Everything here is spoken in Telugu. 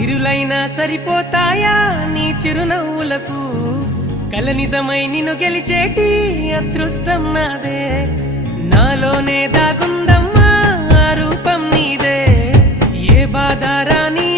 సిరులైనా సరిపోతాయా నీ చిరునవ్వులకు కల నిజమై నిన్ను గెలిచేటి అదృష్టం నాదే నాలోనే దాగుందమ్మా ఆ రూపం నీదే ఏ బాధ రాని